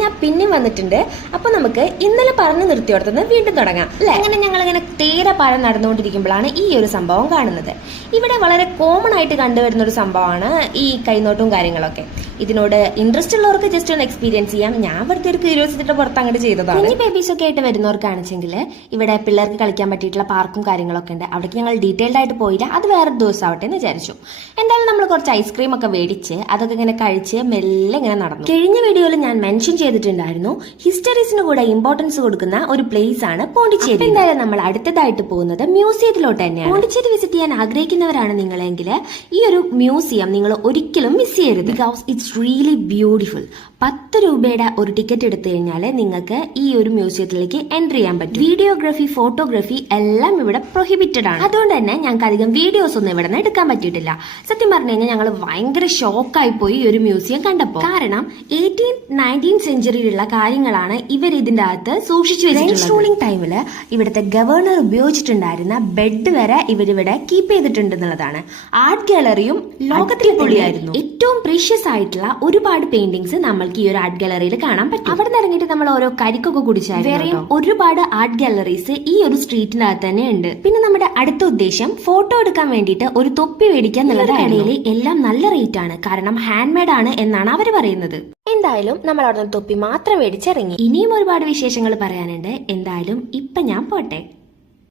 ഞാൻ പിന്നെ വന്നിട്ടുണ്ട്. അപ്പൊ നമുക്ക് ഇന്നലെ പറഞ്ഞു നിർത്തിയോടത്തുനിന്ന് വീണ്ടും തുടങ്ങാം അല്ലെ. അങ്ങനെ ഞങ്ങളിങ്ങനെ തേരപാരം നടന്നുകൊണ്ടിരിക്കുമ്പോഴാണ് ഈ ഒരു സംഭവം കാണുന്നത്. ഇവിടെ വളരെ കോമൺ ആയിട്ട് കണ്ടുവരുന്ന ഒരു സംഭവമാണ് ഈ കൈനോട്ടവും കാര്യങ്ങളൊക്കെ. ഇതിനോട് ഇൻട്രസ്റ്റ് ഉള്ളവർക്ക് ജസ്റ്റ് ഒന്ന് എക്സ്പീരിയൻസ് ചെയ്യാം. ഞാൻ ഇവിടുത്തെ ഒരു ക്യൂരിയോസിറ്റിയുടെ പുറത്ത് അങ്ങോട്ട് ചെയ്തതാണ്. കുഞ്ഞു ബേബീസ് ഒക്കെ ആയിട്ട് വരുന്നവർക്കാണെച്ചെങ്കിൽ ഇവിടെ പിള്ളേർക്ക് കളിക്കാൻ പറ്റിയിട്ടുള്ള പാർക്കും കാര്യങ്ങളൊക്കെ ഉണ്ട്. അവിടേക്ക് ഞങ്ങൾ ഡീറ്റെയിൽഡ് ആയിട്ട് പോയില്ല, അത് വേറെ ദിവസം ആവട്ടെ എന്ന് വിചാരിച്ചു. എന്തായാലും നമ്മൾ കുറച്ച് ഐസ്ക്രീം ഒക്കെ മേടിച്ച് അതൊക്കെ ഇങ്ങനെ കഴിച്ച് മെല്ലെ ഇങ്ങനെ നടന്നു. കഴിഞ്ഞ വീഡിയോയിൽ ഞാൻ മെൻഷൻ ചെയ്തിട്ടുണ്ടായിരുന്നു ഹിസ്റ്ററീസിന് കൂടെ ഇമ്പോർട്ടൻസ് കൊടുക്കുന്ന ഒരു പ്ലേസ് ആണ് പോണ്ടിച്ചേരി. എന്തായാലും നമ്മൾ അടുത്തതായിട്ട് പോകുന്നത് മ്യൂസിയത്തിലോട്ട് തന്നെയാണ്. പോണ്ടിച്ചേരി വിസിറ്റ് ചെയ്യാൻ ആഗ്രഹിക്കുന്നവരാണ് നിങ്ങളെങ്കിൽ ഈ ഒരു മ്യൂസിയം നിങ്ങൾ ഒരിക്കലും മിസ് ചെയ്യരുത്. Because it's really beautiful. 10 രൂപയുടെ ഒരു ടിക്കറ്റ് എടുത്തു കഴിഞ്ഞാൽ നിങ്ങൾക്ക് ഈ ഒരു മ്യൂസിയത്തിലേക്ക് എൻട്രി ചെയ്യാൻ പറ്റും. വീഡിയോഗ്രാഫി, ഫോട്ടോഗ്രാഫി എല്ലാം ഇവിടെ പ്രൊഹിബിറ്റഡ് ആണ്. അതുകൊണ്ട് തന്നെ ഞങ്ങൾക്ക് അധികം വീഡിയോസ് ഒന്നും ഇവിടെ നിന്ന് എടുക്കാൻ പറ്റിയിട്ടില്ല. സത്യം പറഞ്ഞു കഴിഞ്ഞാൽ ഞങ്ങൾ ഭയങ്കര ഷോക്കായി പോയി ഈ ഒരു മ്യൂസിയം കണ്ടപ്പോൾ. കാരണം 18th 19th സെഞ്ചുറിയിലുള്ള കാര്യങ്ങളാണ് ഇവർ ഇതിന്റെ അകത്ത് സൂക്ഷിച്ചു വെച്ചിട്ടുള്ളത്. റൂളിംഗ് ടൈമിൽ ഇവിടുത്തെ ഗവർണർ ഉപയോഗിച്ചിട്ടുണ്ടായിരുന്ന ബെഡ് വരെ ഇവരിവിടെ കീപ്പ് ചെയ്തിട്ടുണ്ടെന്നുള്ളതാണ്. ആർട്ട് ഗാലറിയും ലോകത്തിലെ പൊളിയായിരുന്നു. ഏറ്റവും പ്രീഷ്യസ് ആയിട്ടുള്ള ഒരുപാട് പെയിന്റിങ്സ് നമ്മൾക്ക് ഈ ഒരു ആർട്ട് ഗാലറിയിൽ കാണാൻ പറ്റും. അവിടെ നിന്ന് ഇറങ്ങിയിട്ട് നമ്മൾ ഓരോ കരിക്കൊക്കെ കുടിച്ചായിരുന്നു. വേറെയും ഒരുപാട് ആർട്ട് ഗാലറീസ് ഈ ഒരു സ്ട്രീറ്റിനകത്ത് തന്നെ ഉണ്ട്. പിന്നെ നമ്മുടെ അടുത്ത ഉദ്ദേശം ഫോട്ടോ എടുക്കാൻ വേണ്ടിയിട്ട് ഒരു തൊപ്പി മേടിക്കുക എന്നുള്ളത്. കടയിൽ എല്ലാം നല്ല റേറ്റ് ആണ്, കാരണം ഹാൻഡ് മെയ്ഡ് ആണ് എന്നാണ് അവർ പറയുന്നത്. എന്തായാലും നമ്മൾ അവിടെ തൊപ്പി മാത്രം മേടിച്ചിറങ്ങി. ഇനിയും ഒരുപാട് വിശേഷങ്ങൾ പറയാനുണ്ട്. എന്തായാലും ഇപ്പൊ ഞാൻ പോട്ടെ.